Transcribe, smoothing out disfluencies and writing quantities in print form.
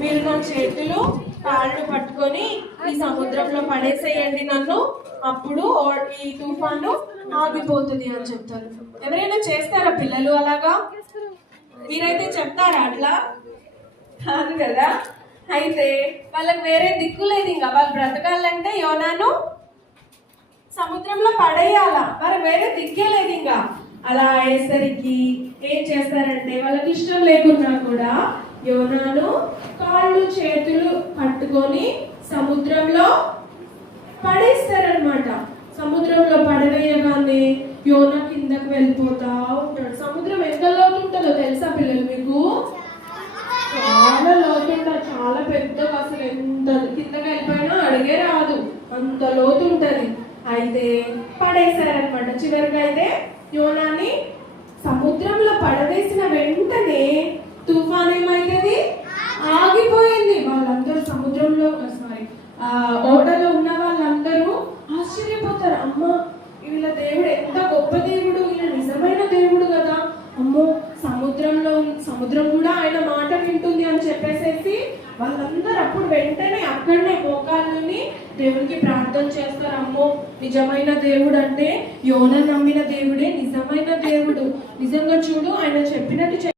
మీరు నా చేతులు కాళ్ళు పట్టుకొని ఈ సముద్రంలో పడేసేయండి నన్ను, అప్పుడు ఈ తుఫాను ఆగిపోతుంది అని చెప్తారు. ఎవరైనా చేస్తారా పిల్లలు అలాగా? మీరైతే చెప్తారా అట్లా? కాదు కదా. అయితే వాళ్ళకి వేరే దిక్కు లేదు, ఇంకా వాళ్ళు బ్రతకాలంటే యోనాను సముద్రంలో పడేయాలా, మరి వేరే దిక్కే లేదు. ఇంకా అలా అయ్యేసరికి ఏం చేస్తారంటే వాళ్ళకి ఇష్టం లేకున్నా కూడా యోనాను కాళ్ళు చేతులు పట్టుకొని సముద్రంలో పడేస్తారనమాట. సముద్రంలో పడవేయగానే యోనా కిందకు వెళ్ళిపోతా ఉంటాడు. సముద్రం ఎంత లోతు ఉంటుందో తెలుసా పిల్లలు మీకు? చాలా లోతుంటా, చాలా పెద్దగా, అసలు ఎంత కిందకి వెళ్ళిపోయినా అడిగే రాదు, అంత లోతు ఉంటది. అయితే పడేశారనమాట. చివరిగా అయితే యోనాని సముద్రంలో పడవేసిన వెంటనే తుఫాన్ ఏమైతుంది, ఆగిపోయింది. వాళ్ళందరూ సముద్రంలో ఓడలో ఉన్న వాళ్ళందరూ ఆశ్చర్యపోతారు. అమ్మ, వీళ్ళ దేవుడు ఎంత గొప్ప దేవుడు, వీళ్ళ నిజమైన దేవుడు కదా, అమ్మో సముద్రం కూడా ఆయన మాట వింటుంది అని చెప్పేసేసి వాళ్ళందరూ అప్పుడు వెంటనే అక్కడనే మోకాళ్ళని దేవునికి ప్రార్థన చేస్తారు. అమ్మో, నిజమైన దేవుడు అంటే యోనా నమ్మిన దేవుడే నిజమైన దేవుడు. నిజంగా చూడు, ఆయన చెప్పినట్టు